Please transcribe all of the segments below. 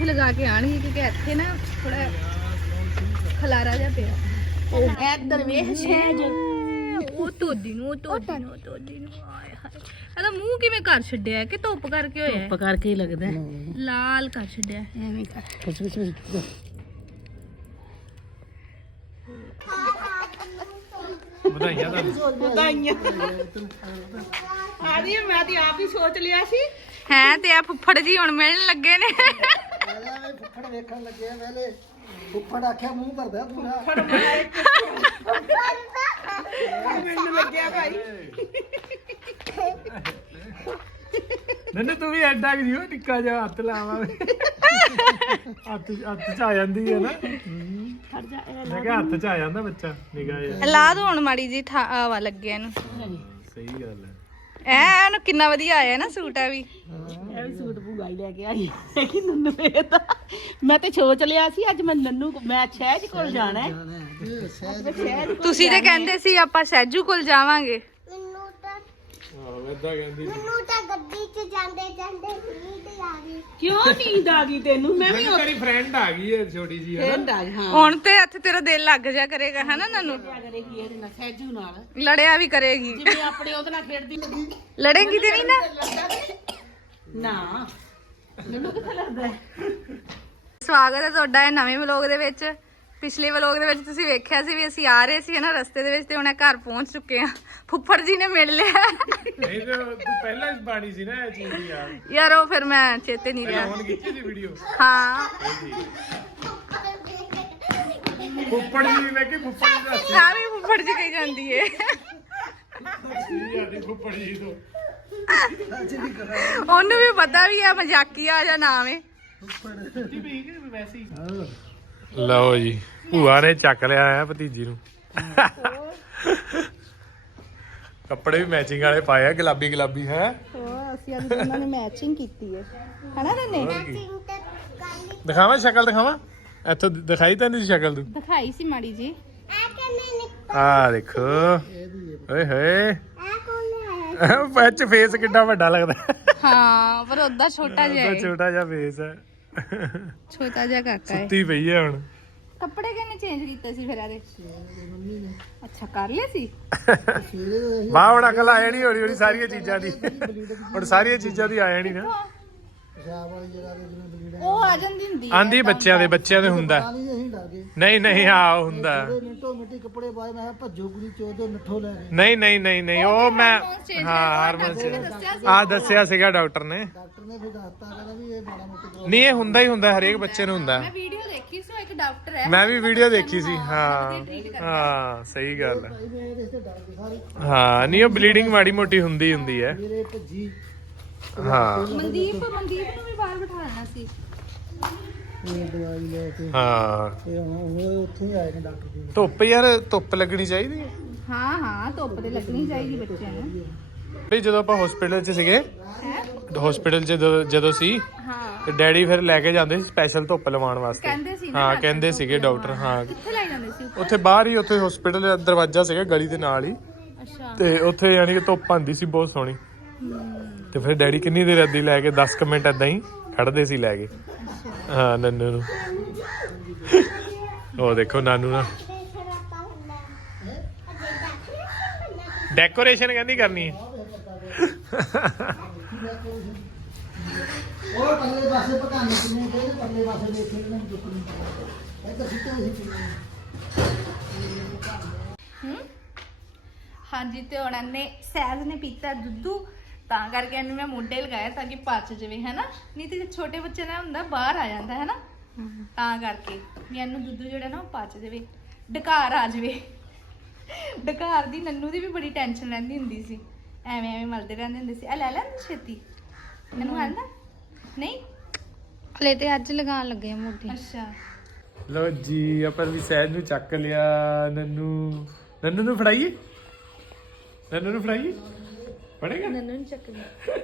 ਉੱਥੇ ਲਗਾ ਕੇ ਆਣਗੇ ਕਿਉਂਕਿ ਇੱਥੇ ਨਾ ਥੋੜਾ ਖਲਾਰਾ ਜਿਹਾ ਪਿਆ। ਉਹ ਇੱਧਰ ਵੇਖ ਸਹਿਜ। ਉਹ ਤੋਦੀ ਨੂੰ ਉਹ ਤੋਦੀ ਨੂੰ ਉਹ ਤੋਦੀ ਨੂੰ ਆਏ ਹਾਏ। ਇਹਦਾ ਮੂੰਹ ਕਿਵੇਂ ਕਰ ਛੱਡਿਆ ਕਿ ਧੁੱਪ ਕਰਕੇ ਹੋਇਆ? ਧੁੱਪ ਕਰਕੇ ਹੀ ਲੱਗਦਾ ਹੈ। ਲਾਲ ਕਰ ਛੱਡਿਆ ਐਵੇਂ ਕਰ। ਕੁਛ ਕੁਛ ਕੁਛ ਵਧਾਈਆਂ ਤੁਹਾਨੂੰ। ਵਧਾਈਆਂ। ਆਦੀ ਮੈਂ ਤੇ ਆਪ ਹੀ ਸੋਚ ਲਿਆ ਸੀ। ਹੈ ਤੇ ਆ ਫੁੱਫੜ ਜੀ ਹੁਣ ਮਿਲਣ ਲੱਗੇ ਨੇ। ਪਹਿਲਾਂ ਫੁੱਫੜ ਵੇਖਣ ਲੱਗੇ ਆ ਪਹਿਲੇ ਫੁੱਫੜ ਆਖਿਆ ਮੂੰਹ ਭਰਦਾ ਪੂਰਾ ਮੈਨੂੰ ਲੱਗਿਆ ਭਾਈ। ਨੰਨੇ ਤੂੰ ਵੀ ਐਡਾ ਕਿ ਜਿਹਾ ਟਿੱਕਾ ਜਿਹਾ ਹੱਥ ਲਾਵਾਂਗੇ ਹੱਥ ਹੱਥ ਚ ਆ ਜਾਂਦੀ ਹੈ ਨਾ। ਖੜ ਜਾ ਇਹ ਮੈਂ ਕਿਹਾ ਹੱਥ ਚ ਆ ਜਾਂਦਾ ਬੱਚਾ ਨਿਗਾਹ ਜਿਹਾ। ਲਾ ਦੋ ਹੁਣ ਮਾੜੀ ਜੀ ਹਵਾ ਲੱਗਿਆ ਇਹਨੂੰ। ਸਹੀ ਗੱਲ ਹੈ। ਐ ਇਹਨੂੰ ਕਿੰਨਾ ਵਧੀਆ ਆਇਆ ਨਾ ਸੂਟ ਆ ਵੀ। ਇਹ ਵੀ ਸੂਟ ਭੂਆ ਹੀ ਲੈ ਕੇ ਆਈ ਹੈ ਕਿ ਨੰਨੂ ਇਹਦਾ ਮੈਂ ਤੇ ਸੋਚ ਲਿਆ ਸੀ ਅੱਜ ਮੈਂ ਨੰਨੂ ਕੋ- ਮੈਂ ਸ਼ਹਿਜ ਕੋਲ ਜਾਣਾ ਹੈ। ਸ਼ਹਿਜ ਤੁਸੀਂ ਤੇ ਕਹਿੰਦੇ ਸੀ ਆਪਾਂ ਸਹਿਜੂ ਕੋਲ ਜਾਵਾਂਗੇ। ਏਦਾਂ ਕਹਿੰਦੀ ਮੈਨੂੰ ਤਾਂ ਗੱਡੀ 'ਚ ਜਾਂਦੇ ਜਾਂਦੇ ਨੀਂਦ ਆ ਗਈ। ਕਿਉਂ ਨੀਂਦ ਆ ਗਈ ਤੈਨੂੰ? ਮੈਂ ਵੀ ਮੈਨੂੰ ਤੇਰੀ ਫਰੈਂਡ ਆ ਗਈ ਹੈ ਛੋਟੀ ਜੀ ਹੈ ਹਾਂ। ਹੁਣ ਤੇ ਇੱਥੇ ਤੇਰਾ ਦਿਲ ਲੱਗ ਜਾ ਕਰੇਗਾ ਹਨਾ ਨਨੂ? ਕਰੇਗੀ ਇਹਦੇ ਨਾਲ ਸਹਿਜੂ ਨਾਲ। ਲੜਿਆ ਵੀ ਕਰੇਗੀ। ਜਿਵੇਂ ਆਪਣੇ ਉਹਦੇ ਨਾਲ ਖੇਡਦੀ ਲੜੇਗੀ ਤੇ ਨਹੀਂ ਨਾ? ਨਾ। ਮੈਨੂੰ ਕਿੱਥੇ ਲੱਗਦਾ ਹੈ? ਸਵਾਗਤ ਹੈ ਤੁਹਾਡਾ ਇਹ ਨਵੇਂ ਵਲੋਗ ਦੇ ਵਿੱਚ। ਪਿਛਲੇ ਵਲੋਗ ਦੇ ਵਿੱਚ ਤੁਸੀਂ ਵੇਖਿਆ ਸੀ ਵੀ ਅਸੀਂ ਆ ਰਹੇ ਸੀ ਹਨਾ ਰਸਤੇ ਦੇ ਵਿੱਚ ਤੇ ਹੁਣ ਇਹ ਘਰ ਪਹੁੰਚ ਚੁੱਕੇ ਆ ਫੁੱਫੜ ਜੀ ਨੇ ਮਿਲ ਲਿਆ। ਨਹੀਂ ਤੇ ਉਹ ਤੂੰ ਪਹਿਲਾਂ ਹੀ ਬਾਣੀ ਸੀ ਨਾ ਇਹ ਚੀਜ਼ ਦੀ ਯਾਰ। ਯਾਰ ਉਹ ਫਿਰ ਮੈਂ ਚੇਤੇ ਨਹੀਂ ਰਿਹਾ। ਹੁਣ ਕੀਤੀ ਸੀ ਵੀਡੀਓ ਹਾਂ। ਫੁੱਫੜ ਜੀ ਮੈਂ ਕਿ ਫੁੱਫੜ ਜੀ ਦੱਸ ਆ ਵੀ ਫੁੱਫੜ ਜੀ ਕਹੀ ਜਾਂਦੀ ਏ। ਸੀ ਫੁੱਫੜ ਜੀ ਤੋਂ। ਉਹਨੂੰ ਵੀ ਪਤਾ ਵੀ ਆ ਮਜ਼ਾਕੀਆ ਜਾਂ ਨਾਮ ਏ। ਲਓ ਜੀ ਭੂਆ ਨੇ ਚੱਕ ਲਿਆ ਆ ਭਤੀਜੀ ਨੂੰ। ਕੱਪੜੇ ਵੀ ਮੈਚਿੰਗ ਵਾਲੇ ਪਾਏ ਆ ਗੁਲਾਬੀ ਗੁਲਾਬੀ ਹੈ? ਹੋਰ ਅਸੀਂ ਅੱਜ ਦੋਨਾਂ ਨੇ ਮੈਚਿੰਗ ਕੀਤੀ ਹੈ। ਹਨਾ ਨਨੇ ਸਿੰਗ ਤੇ ਕਾਲੀ ਦਿਖਾਵਾਂ ਸ਼ਕਲ ਦਿਖਾਵਾਂ? ਇੱਥੋਂ ਦਿਖਾਈ ਤਾਂ ਨਹੀਂ ਸ਼ਕਲ ਤੂੰ? ਦਿਖਾਈ ਸੀ ਮਾੜੀ ਜੀ। ਆ ਦੇਖੋ। ਓਏ ਹੋਏ। ਆ ਕੋਲ ਆਇਆ ਵਿੱਚ ਫੇਸ ਕਿੱਡਾ ਵੱਡਾ ਲੱਗਦਾ। ਹਾਂ ਪਰ ਉਹਦਾ ਛੋਟਾ ਜਿਹਾ ਹੈ। ਛੋਟਾ ਜਿਹਾ ਫੇਸ ਹੈ। ਛੋਟਾ ਜਿਹਾ ਕਾਕਾ ਹੈ। ਸੁੱਤੀ ਪਈ ਹੈ ਹੁਣ। ਕੱਪੜੇ ਕਿਹਨੇ ਚੇਂਜ ਕੀਤੇ ਸੀ ਫਿਰ ਇਹਦੇ ਅੱਛਾ ਕਰ ਲਿਆ ਸੀ? ਵਾਹ ਹੁਣ ਅਕਲ ਆ ਜਾਣੀ ਹੌਲੀ ਹੌਲੀ ਸਾਰੀਆਂ ਚੀਜ਼ਾਂ ਦੀ। ਹੁਣ ਸਾਰੀਆਂ ਚੀਜ਼ਾਂ ਦੀ ਆ ਜਾਣੀ ਨਾ। ਉਹ ਆ ਜਾਂਦੀ ਹੁੰਦੀ ਆਂਦੀ ਬੱਚਿਆਂ ਦੇ ਬੱਚਿਆਂ ਦੇ ਹੁੰਦਾ। ਨਹੀਂ ਨਹੀਂ ਉਹ ਹੁੰਦਾ। ਉਹਦੇ ਮਿੰਟੋ ਮਿੰਟੀ ਕੱਪੜੇ ਪਾਏ ਮੈਂ ਕਿਹਾ ਭੱਜੋ ਕੁੜੀ ਚੋਦੋ ਨੱਠੋ ਲੈ ਗਏ ਨਹੀਂ ਨਹੀਂ ਨਹੀਂ ਨਹੀਂ ਉਹ ਮੈਂ ਹਾਂ ਹਾਰਮੋਨ ਸੀ। ਆ ਦੱਸਿਆ ਸੀਗਾ। ਡਾਕਟਰ ਨੇ। ਡਾਕਟਰ ਨੇ ਫਿਰ ਦੱਸਤਾ ਕਹਿੰਦਾ ਵੀ ਇਹ ਮਾੜਾ ਮੋਟਾ ਪ੍ਰੋਬਲਮ ਨਹੀਂ ਇਹ ਹੁੰਦਾ ਹੀ ਹੁੰਦਾ ਹਰੇਕ ਬੱਚੇ ਨੂੰ ਹੁੰਦਾ। ਮੈਂ ਵੀਡੀਓ ਦੇਖੀ ਸੀ ਉਹ ਇੱਕ ਡਾਕਟਰ ਹੈ ਮੈਂ ਵੀ ਵੀਡੀਓ ਦੇਖੀ ਸੀ ਹਾਂ ਹਾਂ। ਸਹੀ ਗੱਲ ਹੈ। ਮੈਂ ਇਹਦੇ ਤੇ ਡਰ ਗਏ ਸਾਰੇ। ਹਾਂ ਨਹੀਂ ਉਹ ਬਲੀਡਿੰਗ ਮਾੜੀ ਮੋਟੀ ਹੁੰਦੀ ਹੁੰਦੀ ਹੈ। ਮੇਰੇ ਭੱਜੀ। ਹਾਂ। ਮਨਦੀਪ ਮਨਦੀਪ ਨੂੰ ਵੀ ਬਾਹਰ ਬਿਠਾ ਲੈਣਾ ਸੀ। ਇਹ ਦਵਾਈ ਲੈ ਕੇ। ਹਾਂ। ਤੇ ਹੁਣ ਉਹ ਉੱਥੇ ਹੀ ਆਏ ਨੇ ਡਾਕਟਰ ਜੀ। ਧੁੱਪ ਯਾਰ ਧੁੱਪ ਲੱਗਣੀ ਚਾਹੀਦੀ ਹੈ। ਹਾਂ ਹਾਂ ਧੁੱਪ ਤੇ ਲੱਗਣੀ ਚਾਹੀਦੀ ਬੱਚਿਆਂ ਨੂੰ। ਵੀ ਜਦੋਂ ਆਪਾਂ ਹਸਪੀਟਲ 'ਚ ਸੀਗੇ ਹਸਪੀਟਲ 'ਚ ਜਦੋਂ- ਜਦੋਂ ਸੀ ਹਾਂ। ਤੇ ਡੈਡੀ ਫਿਰ ਲੈ ਕੇ ਜਾਂਦੇ ਸੀ ਸਪੈਸ਼ਲ ਧੁੱਪ ਲਵਾਉਣ ਵਾਸਤੇ। ਕਹਿੰਦੇ ਸੀ ਨਾ ਹਾਂ ਡਾਕਟਰ ਕਹਿੰਦੇ ਸੀਗੇ ਡਾਕਟਰ ਹਾਂ। ਕਿੱਥੇ ਲੈ ਜਾਂਦੇ ਸੀ ਉੱਥੇ ਬਾਹਰ ਹੀ ਉੱਥੇ ਹਸਪੀਟਲ ਦਾ ਦਰਵਾਜ਼ਾ ਸੀਗਾ ਗਲੀ ਦੇ ਨਾਲ ਹੀ। ਅੱਛਾ। ਤੇ ਉੱਥੇ ਯਾਨੀ ਕਿ ਧੁੱਪ ਆਂਦੀ ਸੀ ਬਹੁਤ ਸੋਹਣੀ। ਤੇ ਫਿਰ ਡੈਡੀ ਕਿੰਨੀ ਦੇਰ ਏਦਾਂ ਹੀ ਲੈ ਕੇ 10 ਕੁ ਮਿੰਟ ਏਦਾਂ ਹੀ ਖੜਦੇ ਸੀ ਲੈ ਕੇ। ਹਾਂ ਨੰਨੂ ਨੂੰ। ਉਹ ਦੇਖੋ ਨਾਨੂ ਨਾ ਡਾਕਟਰ ਡੈਕੋਰੇਸ਼ਨ ਕਹਿੰਦੀ ਕਰਨੀ ਹੈ। ਉਹ ਪਰਲੇ ਪਾਸੇ ਪਕਾਨੇ ਕਿੰਨੇ ਗਏ ਨੇ ਪਰਲੇ ਪਾਸੇ ਦੇਖੇ ਨੇ ਦੁੱਖ ਨਹੀਂ ਇੱਧਰ ਸਿੱਟੇ ਸੀ ਪੀਣੇ ਹੂੰ ਹਾਂਜੀ ਤੇ ਉਹਨਾਂ ਨੇ ਸਹਿਜ ਨੇ ਪੀਤਾ ਦੁੱਧੂ। ਤਾਂ ਕਰਕੇ ਇਹਨੂੰ ਮੈਂ ਮੁੰਡੇ ਲਗਾਇਆ ਤਾਂ ਕਿ ਪਚ ਜਾਵੇ ਹੈਨਾ? ਨਹੀਂ ਤੇ ਛੋਟੇ ਬੱਚੇ ਨਾਲ ਹੁੰਦਾ ਬਾਹਰ ਆ ਜਾਂਦਾ ਹੈਨਾ? ਤਾਂ ਕਰਕੇ ਵੀ ਇਹਨੂੰ ਦੁੱਧੂ ਜਿਹੜਾ ਨਾ ਉਹ ਪਚ ਜਾਵੇ ਡਕਾਰ ਆ ਜਾਵੇ। ਡਕਾਰ ਦੀ ਨੰਨੂ ਦੀ ਵੀ ਬੜੀ ਟੈਨਸ਼ਨ ਰਹਿੰਦੀ ਹੁੰਦੀ ਸੀ। ਐਵੇਂ ਐਵੇਂ ਮਲਦੇ ਰਹਿੰਦੇ ਹੁੰਦੇ ਸੀ। ਆ ਲੈ ਲੈ ਛੇਤੀ। ਮੈਨੂੰ ਆਂਦਾ ਨਹੀਂ? ਹਲੇ ਤੇ ਅੱਜ ਲਗਾਉਣ ਲੱਗੇ ਆ ਮੋਢੇ। ਅੱਛਾ। ਲੋ ਜੀ ਆਪਾਂ ਵੀ ਸਹਿਜ ਨੂੰ ਚੱਕ ਲਿਆ ਨੰਨੂ। ਨੰਨੂ ਨੂੰ ਫੜਾਈਏ? ਨੰਨੂ ਨੂੰ ਫੜਾਈਏ? ਫੜੇਗਾ ਨੰਨੂ ਨੂੰ ਚੱਕ ਲਿਆ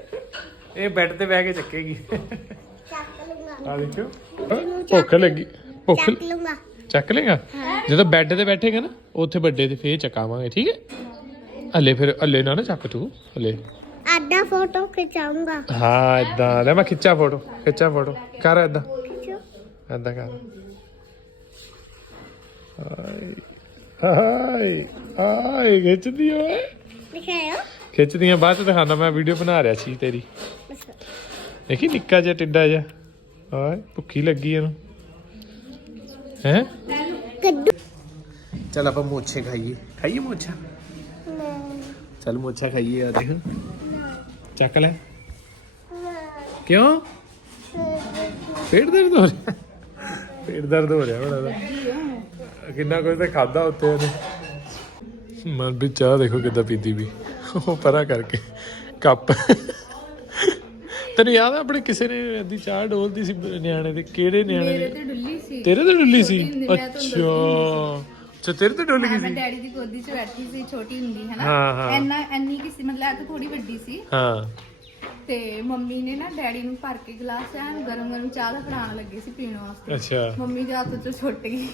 ਇਹ ਬੈੱਡ ਤੇ ਬਹਿ ਕੇ ਚੱਕੇਗੀ। ਚੱਕ ਲੂੰਗਾ ਆ ਦੇਖੋ ਭੁੱਖ ਲੱਗੀ। ਭੁੱਖ ਚੱਕ ਲੂੰਗਾ ਚੱਕ ਲੇਗਾ? ਜਦੋਂ ਬੈੱਡ ਤੇ ਬੈਠੇਗਾ ਨਾ ਉੱਥੇ ਵੱਡੇ ਤੇ ਫੇਰ ਚੱਕਾਵਾਂਗੇ ਠੀਕ ਹੈ? ਹੱਲੇ ਫਿਰ ਹੱਲੇ ਨਾ ਨਾ ਚੱਕ ਤੂੰ ਹੱਲੇ। ਆਡਾ ਫੋਟੋ ਖਿਚਾਉਂਗਾ ਹਾਂ ਇਦਾਂ ਲੈ ਮੈਂ ਖਿੱਚਾ ਫੋਟੋ ਖਿੱਚਾ ਫੋਟੋ। ਕਰ ਇਦਾਂ ਖਿਚੋ। ਐਦਾਂ ਕਰ। ਹਾਏ ਹਾਏ ਹਾਏ ਖਿੱਚਦੀ ਓਏ। ਦਿਖਾਓ ਖਿੱਚਦੀਆਂ ਬਾਅਦ ਚ ਦਿਖਾਉਂਦਾ ਮੈਂ ਵੀਡੀਓ ਬਣਾ ਰਿਹਾ ਸੀ ਤੇਰੀ। ਦੇਖੀ ਨਿੱਕਾ ਜਿਹਾ ਟਿੱਡਾ ਜਿਹਾ। ਹਾਏ ਭੁੱਖੀ ਲੱਗੀ ਇਹਨੂੰ। ਹੈ? ਕੱਦੂ। ਚਲ ਆਪਾਂ ਮੋਛੇ ਖਾਈਏ। ਖਾਈਏ ਮੋਛਾ ਚਲ ਮੋਛਾ ਖਾਈਏ ਆ ਦੇਖ। ਚੱਕ ਲੈ। ਕਿਉਂ? ਪੇਟ ਦਰਦ ਹੋ ਰਿਹਾ। ਪੇਟ ਦਰਦ ਹੋ ਰਿਹਾ ਬੜਾ। ਕਿੰਨਾ ਕੁਝ ਤਾਂ ਖਾਦਾ ਉੱਤੇ ਉਹਨੇ ਮਨ ਵੀ ਚਾਹ ਦੇਖੋ ਕਿੱਦਾਂ ਪੀਂਦੀ ਵੀ ਉਹ ਪਰਾਂ ਕਰਕੇ ਕੱਪ। ਤੈਨੂੰ ਯਾਦ ਆ ਆਪਣੇ ਕਿਸੇ ਨੇ ਅੱਧੀ ਚਾਹ ਡੋਲਦੀ ਸੀ ਨਿਆਣੇ ਦੇ? ਕਿਹੜੇ ਨਿਆਣੇ ਮੇਰੇ ਦੇ? ਤੇ ਡੁੱਲੀ ਸੀ। ਤੇਰੇ ਤੇ ਡੁੱਲੀ ਸੀ? ਛੋਟੀ ਹੁੰਦੀ, ਮੈਂ ਤੁਹਾਨੂੰ ਅੱਛਾ। ਅੱਛਾ ਤੇਰੇ ਤੇ ਡੁੱਲ ਗਈ ਮੈਂ ਸੀ? ਡੈਡੀ ਦੀ ਗੋਦੀ 'ਚ ਬੈਠੀ ਸੀ ਛੋਟੀ ਹੁੰਦੀ ਹੈ ਹਾਂ, ਨਾ ਹਾਂ। ਇੰਨਾ ਇੰਨੀ ਕਿਸੇ ਮਤਲਬ ਇਹ ਤਾਂ ਥੋੜੀ ਵੱਡੀ ਸੀ। ਹਾਂ। ਤੇ ਮੰਮੀ ਨੇ ਨਾ ਡੈਡੀ ਨੂੰ ਭਰ ਕੇ ਗਲਾਸ ਐਨ ਗਰਮ ਗਰਮ ਚਾਹ ਦਾ ਫੜਾਉਣ ਲੱਗੇ ਸੀ ਪੀਣ ਵਾਸਤੇ। ਅੱਛਾ। ਮੰਮੀ ਦੇ ਹੱਥ ਚੋਂ ਛੁੱਟ ਗਈ।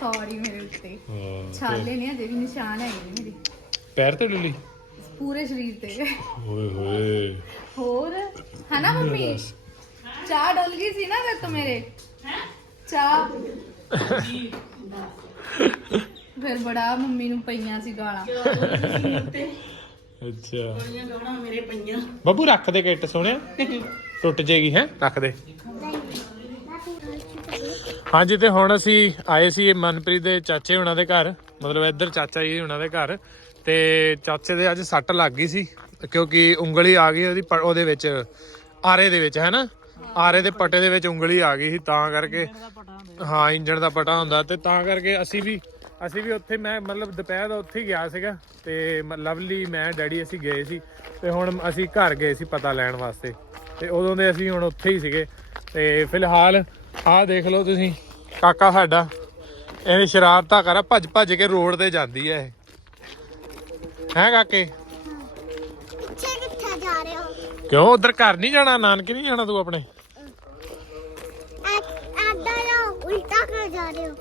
ਸੌਰੀ ਮੇਰੇ ਉੱਤੇ। ਹਾਂ, ਛਾਲੇ ਨੇ ਅਜੇ ਵੀ ਨਿਸ਼ਾਨ ਹੈਗੇ ਨੇ ਮੇਰੇ। ਪੈਰ ਤੇ ਡੁੱਲੀ? ਪੂਰੇ ਸਰੀਰ ਤੇ। ਓਏ ਹੋਏ। ਹੋਰ? ਹਨਾ ਮੰਮੀ? ਚਾਹ ਡੁੱਲ ਗਈ ਸੀ ਨਾ ਤੇ ਮੇਰੇ? ਚਾਹ। ਫਿਰ ਬੜਾ ਮੰਮੀ ਨੂੰ ਪਈਆਂ ਸੀ ਗਾਲਾਂ। ਅੱਛਾ। ਗਾਣਾ ਮੇਰੇ ਪਈਆਂ। ਬੱਬੂ ਰੱਖ ਦੇ ਕਿੱਟ ਸੋਹਣਿਆ। ਟੁੱਟ ਜੇਗੀ ਹੈ? ਰੱਖ ਦੇ। ਹਾਂਜੀ ਤੇ ਹੁਣ ਅਸੀਂ ਆਏ ਸੀ ਮਨਪ੍ਰੀਤ ਦੇ ਚਾਚੇ ਹੁਣਾਂ ਦੇ ਘਰ। ਮਤਲਬ ਇੱਧਰ ਚਾਚਾ ਜੀ ਹੁਣਾਂ ਦੇ ਘਰ। ਤੇ ਚਾਚੇ ਦੇ ਅੱਜ ਸੱਟ ਲੱਗ ਗਈ ਸੀ, ਕਿਉਂਕਿ ਉਂਗਲੀ ਆ ਗਈ ਉਹਦੀ ਪ- ਉਹਦੇ ਵਿੱਚ, ਆਰੇ ਦੇ ਵਿੱਚ, ਹੈ ਨਾ? ਆਰੇ ਦੇ ਪਟੇ ਦੇ ਵਿੱਚ ਉਂਗਲੀ ਆ ਗਈ ਸੀ, ਤਾਂ ਕਰਕੇ ਹਾਂ, ਇੰਜਣ ਦਾ ਪਟਾ ਹੁੰਦਾ ਤੇ ਤਾਂ ਕਰਕੇ ਅਸੀਂ ਵੀ ਅਸੀਂ ਵੀ ਉੱਥੇ ਮੈਂ ਮਤਲਬ ਦੁਪਹਿਰ ਦਾ ਉੱਥੇ ਹੀ ਗਿਆ ਸੀਗਾ ਤੇ ਮ- ਲਵਲੀ, ਮੈਂ, ਡੈਡੀ ਅਸੀਂ ਗਏ ਸੀ ਤੇ ਹੁਣ ਅਸੀਂ ਘਰ ਗਏ ਸੀ ਪਤਾ ਲੈਣ ਵਾਸਤੇ ਤੇ ਉਦੋਂ ਦੇ ਅਸੀਂ ਹੁਣ ਉੱਥੇ ਹੀ ਸੀਗੇ ਤੇ ਫਿਲਹਾਲ ਆਹ ਦੇਖ ਲਓ ਤੁਸੀਂ, ਕਾਕਾ ਸਾਡਾ, ਇਹਨੇ ਸ਼ਰਾਰਤਾਂ ਕਰਾ ਭੱਜ ਭੱਜ ਕੇ ਰੋਡ ਤੇ ਜਾਂਦੀ ਹੈ ਇਹ। ਹੈ ਕਾਕੇ ਪਿੱਛੇ ਕਿੱਥੇ ਜਾ ਰਹੇ ਹੋ? ਕਿਉਂ? ਉਧਰ ਘਰ ਨਹੀਂ ਜਾਣਾ? ਨਾਨਕੇ ਨਹੀਂ ਜਾਣਾ ਤੂੰ ਆਪਣੇ? ਆਡਾ ਲੋ ਉਲਟਾ ਕਰ ਜਾ ਰਹੇ ਹੋ।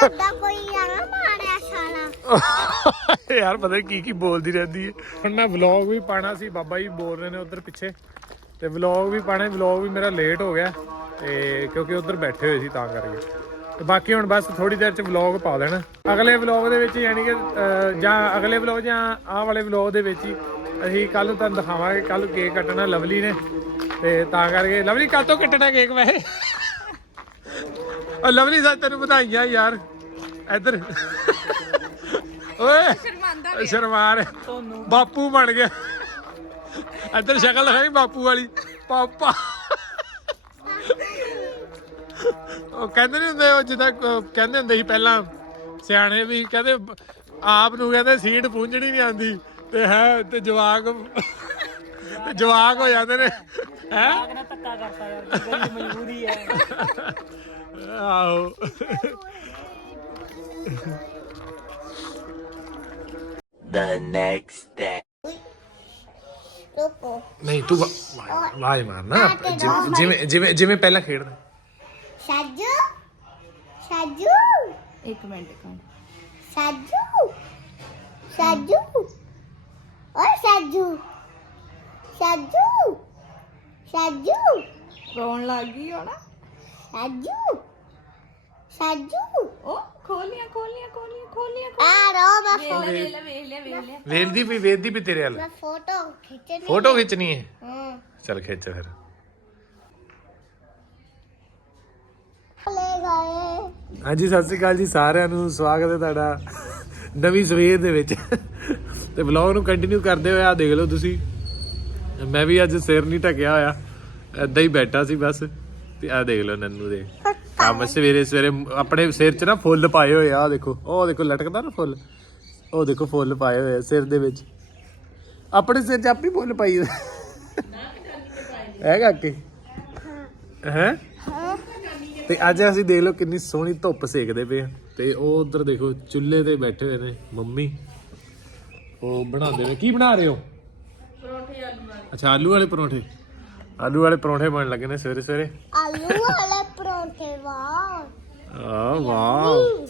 ਦੱਦਾ ਕੋਈ ਆਣਾ ਮਾਰਿਆ ਸਾਲਾ। ਯਾਰ ਪਤਾ ਕੀ ਕੀ ਬੋਲਦੀ ਰਹਿੰਦੀ ਹੈ। ਹੁਣ ਮੈਂ ਵਲੌਗ ਵੀ ਪਾਣਾ ਸੀ ਬਾਬਾ ਜੀ ਬੋਲ ਰਹੇ ਨੇ ਉਧਰ ਪਿੱਛੇ। ਤੇ ਵਲੌਗ ਵੀ ਪਾਣਾ ਵਲੌਗ ਵੀ ਮੇਰਾ ਲੇਟ ਹੋ ਗਿਆ। ਤੇ ਕਿਉਂਕਿ ਉਧਰ ਬੈਠੇ ਹੋਏ ਸੀ ਤਾਂ ਕਰਕੇ। ਤੇ ਬਾਕੀ ਹੁਣ ਬਸ ਥੋੜੀ ਦੇਰ ਚ ਵਲੌਗ ਪਾ ਦੇਣਾ। ਅਗਲੇ ਵਲੌਗ ਦੇ ਵਿੱਚ ਯਾਨੀ ਕਿ ਜਾਂ ਅਗਲੇ ਵਲੌਗ ਜਾਂ ਆਹ ਵਾਲੇ ਵਲੌਗ ਦੇ ਵਿੱਚ ਹੀ ਅਸੀਂ ਕੱਲ ਨੂੰ ਤੁਹਾਨੂੰ ਦਿਖਾਵਾਂਗੇ ਕੱਲ ਕੇਕ ਕੱਟਣਾ ਲਵਲੀ ਨੇ। ਤੇ ਤਾਂ ਕਰਕੇ ਲਵਲੀ ਕਾਤੋਂ ਕੱਟਣਾ ਕੇਕ ਵੈਸੇ? ਉਹ ਲਵਲੀ ਸਾਹਿਬ ਤੈਨੂੰ ਵਧਾਈਆਂ ਯਾਰ। ਇੱਧਰ। ਓਏ ਸ਼ਰਮਾਂਦਾ ਸ਼ਰਮਾਰ। ਬਾਪੂ ਬਣ ਗਿਆ। ਇੱਧਰ ਸ਼ਕਲ ਦਿਖਾਈ ਬਾਪੂ ਵਾਲੀ। ਪਾਪਾ। ਉਹ ਕਹਿੰਦੇ ਨਹੀਂ ਹੁੰਦੇ ਉਹ ਜਿੱਦਾਂ ਕ- ਕਹਿੰਦੇ ਹੁੰਦੇ ਸੀ ਪਹਿਲਾਂ ਸਿਆਣੇ ਵੀ ਕਹਿੰਦੇ ਬ- ਆਪ ਨੂੰ ਕਹਿੰਦੇ ਸੀਟ ਪੂੰਝਣੀ ਨਹੀਂ ਆਉਂਦੀ ਤੇ ਹੈ ਤੇ ਜਵਾਕ ਤੇ ਜਵਾਕ ਹੋ ਜਾਂਦੇ ਨੇ ਹੈ? ਨਾ ਧੱਕਾ ਕਰਤਾ ਯਾਰ ਗਰੀਬ ਮਜਬੂਰੀ ਹੈ। ਆਹੋ। The next day. ਰੁਕੋ। ਨਹੀਂ ਤੂੰ ਵਾਏ ਮਾਰਨਾ ਜਿਵੇਂ ਜਿਵੇਂ ਜਿਵੇਂ ਪਹਿਲਾਂ ਖੇਡਦਾ। ਸਾਜੂ? ਸਾਜੂ? ਇੱਕ ਮਿੰਟ ਇੱਕ ਮਿੰਟ। ਸਾਜੂ? ਸਾਜੂ? ਓਏ ਸਾਜੂ। ਸਾਜੂ? ਸਾਜੂ? ਰੋਣ ਲੱਗ ਗਈ ਹੋਣਾ? ਸਾਜੂ? ਸਾਜੂ? ਉਹ ਖੋਲੀਆਂ ਖੋਲੀਆਂ ਖੋਲੀਆਂ ਖੋਲੀਆਂ ਆ ਰੋ ਮੈਂ ਵੇਖ ਲਿਆ ਵੇਖ ਲਿਆ ਵੇਖ ਲਿਆ ਵੇਖ ਲਿਆ ਵੇਖਦੀ ਵੀ ਵੇਖਦੀ ਵੀ ਤੇਰੇ ਵੱਲ। ਮੈਂ ਫੋਟੋ ਖਿੱਚਣੀ ਫੋਟੋ ਖਿੱਚਣੀ ਹੈ? ਹਾਂ। ਚਲ ਖਿੱਚ ਫਿਰ ਲੈ ਗਏ ਹਾਂਜੀ ਸਤਿ ਸ਼੍ਰੀ ਅਕਾਲ ਜੀ ਸਾਰਿਆਂ ਨੂੰ ਸਵਾਗਤ ਹੈ ਤੁਹਾਡਾ ਨਵੀਂ ਸਵੇਰ ਦੇ ਵਿੱਚ। ਤੇ ਵਲੌਗ ਨੂੰ ਕੰਟੀਨਿਊ ਕਰਦੇ ਹੋਏ ਆ ਦੇਖ ਲਓ ਤੁਸੀਂ। ਮੈਂ ਵੀ ਅੱਜ ਸਿਰ ਨਹੀਂ ਢਕਿਆ ਹੋਇਆ ਏਦਾਂ ਹੀ ਬੈਠਾ ਸੀ ਬਸ। ਤੇ ਆ ਦੇਖ ਲਓ ਨੰਨੂ ਦੇ। ਕੰਮ ਸਵੇਰੇ ਸਵੇਰੇ ਆਪਣੇ ਸਿਰ 'ਚ ਨਾ ਫੁੱਲ ਪਾਏ ਹੋਏ ਆ ਦੇਖੋ। ਉਹ ਦੇਖੋ ਲਟਕਦਾ ਨਾ ਫੁੱਲ। ਉਹ ਦੇਖੋ ਫੁੱਲ ਪਾਏ ਹੋਏ ਆ ਸਿਰ ਦੇ ਵਿੱਚ। ਆਪਣੇ ਸਿਰ 'ਚ ਆਪਣੀ ਫੁੱਲ ਪਾਈ ਹੋਈ। ਹੈਗਾ ਕਿ ਹੈ? ਤੇ ਅੱਜ ਅਸੀਂ ਦੇਖ ਲਓ ਕਿੰਨੀ ਸੋਹਣੀ ਧੁੱਪ ਸੇਕਦੇ ਪਏ ਆ। ਤੇ ਉਹ ਉਧਰ ਦੇਖੋ ਚੁੱਲ੍ਹੇ ਤੇ ਬੈਠੇ ਹੋਏ ਨੇ ਮੰਮੀ। ਉਹ ਬਣਾਉਂਦੇ ਨੇ। ਕੀ ਬਣਾ ਰਹੇ ਹੋ? ਪਰੌਂਠੇ ਆਲੂ ਵਾਲੇ। ਅੱਛਾ ਆਲੂ ਵਾਲੇ ਪਰੌਂਠੇ। ਆਲੂ ਵਾਲੇ ਪਰੌਂਠੇ ਬਣ ਲੱਗੇ ਨੇ ਸਵੇਰੇ ਸਵੇਰੇ। ਆਲੂ ਵਾਲੇ ਪਰੌਂਠੇ ਵਾਹ। ਆ ਵਾਹ।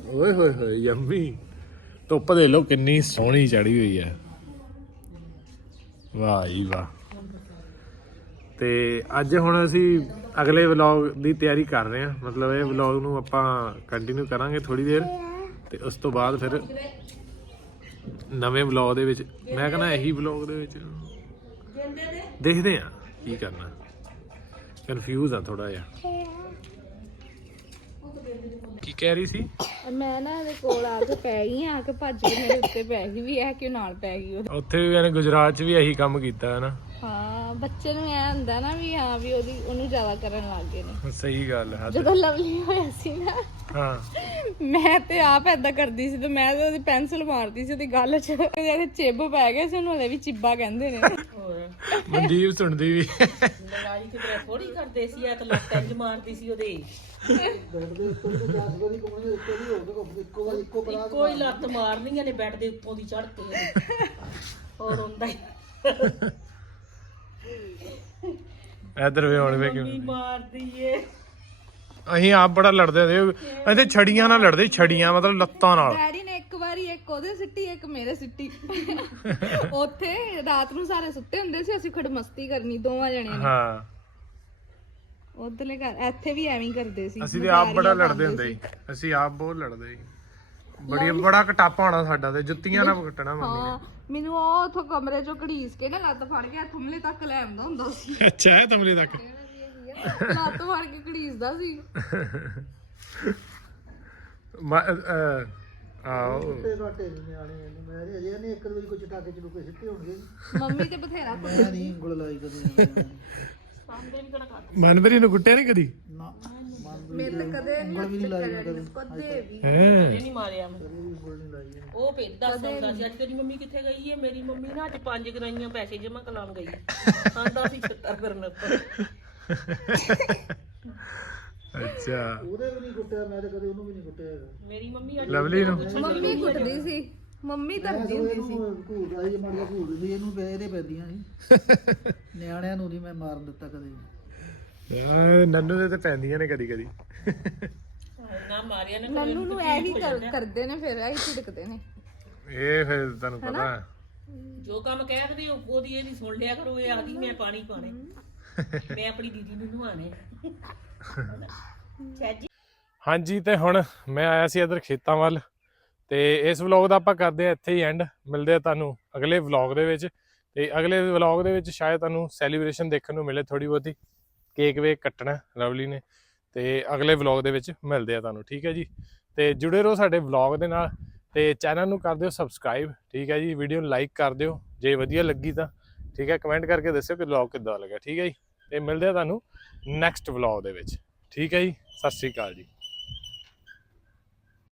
ਓਏ ਹੋਏ ਹੋਏ ਯੰਮੀ। ਧੁੱਪ ਦੇ ਲੋ ਕਿੰਨੀ ਸੋਹਣੀ ਚੜੀ ਹੋਈ ਹੈ। ਵਾਹ ਜੀ ਵਾਹ। ਤੇ ਅੱਜ ਹੁਣ ਅਸੀਂ ਅਗਲੇ ਵਲੌਗ ਦੀ ਤਿਆਰੀ ਕਰ ਰਹੇ ਹਾਂ। ਮਤਲਬ ਇਹ ਵਲੌਗ ਨੂੰ ਆਪਾਂ ਕੰਟੀਨਿਊ ਕਰਾਂਗੇ ਥੋੜੀ ਦੇਰ ਤੇ ਉਸ ਤੋਂ ਬਾਅਦ ਫਿਰ ਨਵੇਂ ਵਲੌਗ ਦੇ ਵਿੱਚ ਮੈਂ ਕਹਿੰਦਾ ਇਹੀ ਵਲੌਗ ਦੇ ਵਿੱਚ ਦੇਖਦੇ ਆ ਕੀ ਕਰਨਾ। ਕਨਫਿਊਜ਼ ਆ ਥੋੜਾ ਜਿਹਾ। ਕੀ ਕਹਿ ਰਹੀ ਸੀ? ਮੈਂ ਨਾ ਇਹਦੇ ਕੋਲ ਆ ਕੇ ਪੈ ਗਈ ਆ ਕੇ ਭੱਜ ਕੇ ਮੇਰੇ ਉੱਤੇ ਪੈ ਗਈ ਵੀ ਇਹ ਕਿਉਂ ਨਾਲ ਪੈ ਗਈ ਉਹ। ਉੱਥੇ ਵੀ ਇਹਨੇ ਗੁਜਰਾਤ 'ਚ ਵੀ ਇਹੀ ਕੰਮ ਕੀਤਾ ਹੈ ਨਾ। ਹਾਂ। ਬੱਚੇ ਨੂੰ ਐ ਹੁੰਦਾ ਨਾ ਵੀ ਹਾਂ ਵੀ ਉਹਦੀ ਉਹਨੂੰ ਜ਼ਿਆਦਾ ਕਰਨ ਲੱਗ ਗਏ ਨੇ। ਸਹੀ ਗੱਲ ਹੈ ਜਦੋਂ ਲਵਲੀ ਹੋਇਆ ਸੀ ਨਾ ਹਾਂ। ਮੈਂ ਤੇ ਆਪ ਏਦਾਂ ਕਰਦੀ ਸੀ ਤੇ ਮੈਂ ਤੇ ਉਹਦੀ ਪੈਨਸਲ ਮਾਰਦੀ ਸੀ ਉਹਦੀ ਗੱਲ 'ਚ। ਉਹਦੇ ਚਿੱਬ ਪੈ ਗਏ ਸੀ ਉਹਨੂੰ ਹਲੇ ਵੀ ਚਿੱਬਾ ਕਹਿੰਦੇ ਨੇ। ਮਨਦੀਪ ਸੁਣਦੀ ਵੀ। ਲੜਾਈ ਕਿਤੇ ਥੋੜੀ ਕਰਦੇ ਸੀ ਆ ਤਾਂ ਲੱਤ ਇੰਜ ਮਾਰਦੀ ਸੀ ਉਹਦੇ। ਬੈਠਦੇ ਉੱਪਰ ਤੋਂ ਸਕਦੀ ਕੋਣੇ ਉੱਤੇ ਵੀ ਹੋ ਗਿਆ ਇੱਕੋ ਵਾਰ ਇੱਕੋ ਬਣਾ ਇੱਕੋ ਹੀ ਲੱਤ ਮਾਰਨੀ ਨੇ ਬੈੱਡ ਦੇ ਉੱਤੋਂ ਦੀ ਚੜ ਕੇ। ਉਹਦੇ। ਹੋਰ ਹੁੰਦਾ ਹੀ। ਇਧਰ ਵੀ ਹੁਣ ਵੇ ਕਿਉਂ ਮੰਮੀ ਮਾਰਦੀ ਏ। ਅਸੀਂ ਆਪ ਬੜਾ ਲੜਦੇ ਹੁੰਦੇ ਤੇ ਛੜੀਆਂ ਨਾਲ ਲੜਦੇ ਛੜੀਆਂ ਮਤਲਬ ਲੱਤਾਂ ਨਾਲ। ਡੈਡੀ ਨੇ ਇੱਕ ਵਾਰੀ ਇੱਕ ਉਹਦੇ ਸਿੱਟੀ ਇੱਕ ਮੇਰੇ ਸਿੱਟੀ। ਉੱਥੇ ਰਾਤ ਨੂੰ ਸਾਰੇ ਸੁੱਤੇ ਹੁੰਦੇ ਸੀ ਅਸੀਂ ਖੜਮਸਤੀ ਕਰਨੀ ਦੋਵਾਂ ਜਣਿਆਂ ਨੇ। ਹਾਂ। ਉਧਰਲੇ ਘਰ ਇੱਥੇ ਵੀ ਐਵੇਂ ਕਰਦੇ ਸੀ ਅਸੀਂ ਤੇ ਆਪ ਬੜਾ ਲੜਦੇ ਹੁੰਦੇ ਸੀ। ਅਸੀਂ ਆਪ ਬਹੁਤ ਲੜਦੇ ਸੀ। ਬੜੀ ਬੜਾ ਕਟਾਪਾ ਹੋਣਾ ਸਾਡਾ ਤੇ ਜੁੱਤੀਆਂ ਨਾਲ ਕੱਟਣਾ ਮੰਮੀ ਹਾਂ ਮੈਨੂੰ ਉਹ ਉਥੋਂ ਕਮਰੇ ਚੋਂ ਘੜੀਸ ਕੇ ਨਾ ਲੱਤ ਫੜ ਕੇ ਥੁਮਲੇ ਤੱਕ ਲੈ ਆਉਂਦਾ ਹੁੰਦਾ ਸੀ। ਅੱਛਾ ਹੈ ਤਮਲੇ ਤੱਕ। ਲੱਤ ਫੜ ਕੇ ਘੜੀਸਦਾ ਸੀ। ਮ- ਅਹ, ਆਓ। ਤੇ ਘਾਟੇ ਨਹੀਂ ਨਿਆਣੇ ਇਹਨੂੰ ਮੈਂ ਅਜੇ- ਅਜੇ ਨਹੀਂ ਇੱਕ ਵਾਰੀ ਕੋਈ ਚਟਾਕੇ ਚੜੂਕੇ ਸਿੱਟੇ ਹੋਣਗੇ। ਮੰਮੀ ਤੇ ਬਥੇਰਾ ਮੈਂ ਨਹੀਂ ਉਂਗਲ ਲਾਈ ਕਦੇ। ਮਨਪਰੀ ਨੂੰ ਕੁੱਟਿਆ ਨਹੀਂ ਕਦੀ? ਨਾ। ਮੇਰੇ ਤੇ ਕਦੇ ਉਂਗਲ ਵੀ ਨਹੀਂ ਲਾਈ ਮੈਂ ਕਦੇ। ਕਦੇ ਵੀ। ਹੈ? ਨਹੀਂ ਮਾਰਿਆ ਮੈਂ। ਉਂਗਲ ਨਹੀਂ ਲਾਈ ਇਹਨੇ। ਉਹ ਫੇਰ ਦੱਸ ਹੁੰਦਾ ਸੀ ਅੱਜ ਤੇਰੀ ਮੰਮੀ ਕਿੱਥੇ ਗਈ ਏ? ਮੇਰੀ ਮੰਮੀ ਨਾ ਅੱਜ ਪੰਜ ਗਰਾਈਆਂ ਪੈਸੇ ਜਮਾ ਕਲਾਉਣ ਗਈ ਆਂਦਾ ਸੀ ਛੱਤਰ ਕਰਨ ਉੱਪਰ। ਅੱਛਾ। ਉਹਦੇ ਵੀ ਨਹੀਂ ਕੁੱਟਿਆ ਮੈਂ ਤੇ ਕਦੇ ਉਹਨੂੰ ਵੀ ਨਹੀਂ ਕੁੱਟਿਆ ਹੈਗਾ। ਮੇਰੀ ਮੰਮੀ ਅੱਜ ਲਵਲੀ ਨੂੰ? ਮੰਮੀ ਕੁੱਟਦੀ ਸੀ। ਮੰਮੀ ਧਰਦੀ ਹੁੰਦੀ ਸੀ। ਇਹਨੂੰ ਘੂਰ ਆਈ ਮਾੜੀਆਂ ਘੂਰ ਸੀ ਇਹਨੂੰ ਪੈ ਇਹਦੇ ਪੈਂਦੀਆਂ ਸੀ। ਨਿਆਣਿਆਂ ਨੂੰ ਨਹੀਂ ਮੈਂ ਮਾਰਨ ਦਿੱਤਾ ਕਦੇ ਆਹ, ਨੰਨੂ ਦੇ ਤੇ ਪੈਂਦੀਆਂ ਨੇ ਕਦੀ ਕਦੀ ਨਾ ਮਾਰਿਆ ਨੇ ਨੰਨੂ ਨੂੰ ਇਹੀ ਕਰ- ਕਰਦੇ ਨੇ ਫਿਰ ਇਹੀ ਝਿੜਕਦੇ ਨੇ। ਇਹ ਫਿਰ ਤੁਹਾਨੂੰ ਪਤਾ। ਹੈ। ਜੋ ਕੰਮ ਕਹਿ ਦਿੰਦੇ ਉਹ- ਉਹਦੀ ਇਹਦੀ ਸੁਣ ਲਿਆ ਕਰੋ ਇਹ ਆਦੀ ਮੈਂ ਪਾਣੀ ਪਾਣੇ ਮੈਂ ਆਪਣੀ ਦੀਦੀ ਨੂੰ ਨਵਾਣੇ ਹਾਂਜੀ ਤੇ ਹੁਣ ਮੈਂ ਆਇਆ ਸੀ ਇਧਰ ਖੇਤਾਂ ਵੱਲ ਤੇ ਇਸ ਵਲੌਗ ਦਾ ਆਪਾਂ ਕਰਦੇ ਆ ਇੱਥੇ ਹੀ ਐਂਡ ਮਿਲਦੇ ਆ ਤੁਹਾਨੂੰ ਅਗਲੇ ਵਲੌਗ ਦੇ ਵਿੱਚ ਤੇ ਅਗਲੇ ਵਲੌਗ ਦੇ ਵਿੱਚ ਸ਼ਾਇਦ ਤੁਹਾਨੂੰ ਸੈਲੀਬ੍ਰੇਸ਼ਨ ਦੇਖਣ ਨੂੰ ਮਿਲੇ ਥੋੜੀ ਬਹੁਤੀ। ਕੇਕ ਵੇਕ ਕੱਟਣਾ ਲਵਲੀ ਨੇ ਤੇ ਅਗਲੇ ਵਲੌਗ ਦੇ ਵਿੱਚ ਮਿਲਦੇ ਆ ਤੁਹਾਨੂੰ, ਠੀਕ ਹੈ ਜੀ? ਤੇ ਜੁੜੇ ਰਹੋ ਸਾਡੇ ਵਲੌਗ ਦੇ ਨਾਲ ਤੇ ਚੈਨਲ ਨੂੰ ਕਰ ਦਿਓ ਸਬਸਕ੍ਰਾਈਬ ਠੀਕ ਹੈ ਜੀ? ਵੀਡੀਓ ਨੂੰ ਲਾਈਕ ਕਰ ਦਿਓ, ਜੇ ਵਧੀਆ ਲੱਗੀ ਤਾਂ, ਠੀਕ ਹੈ? ਕਮੈਂਟ ਕਰਕੇ ਦੱਸਿਓ ਕਿ ਵਲੌਗ ਕਿੱਦਾਂ ਲੱਗਾ ਠੀਕ ਹੈ ਜੀ? ਤੇ ਮਿਲਦੇ ਆ ਤੁਹਾਨੂੰ ਨੈਕਸਟ ਵਲੌਗ ਦੇ ਵਿੱਚ, ਠੀਕ ਹੈ ਜੀ? ਸਤਿ ਸ਼੍ਰੀ ਅਕਾਲ ਜੀ।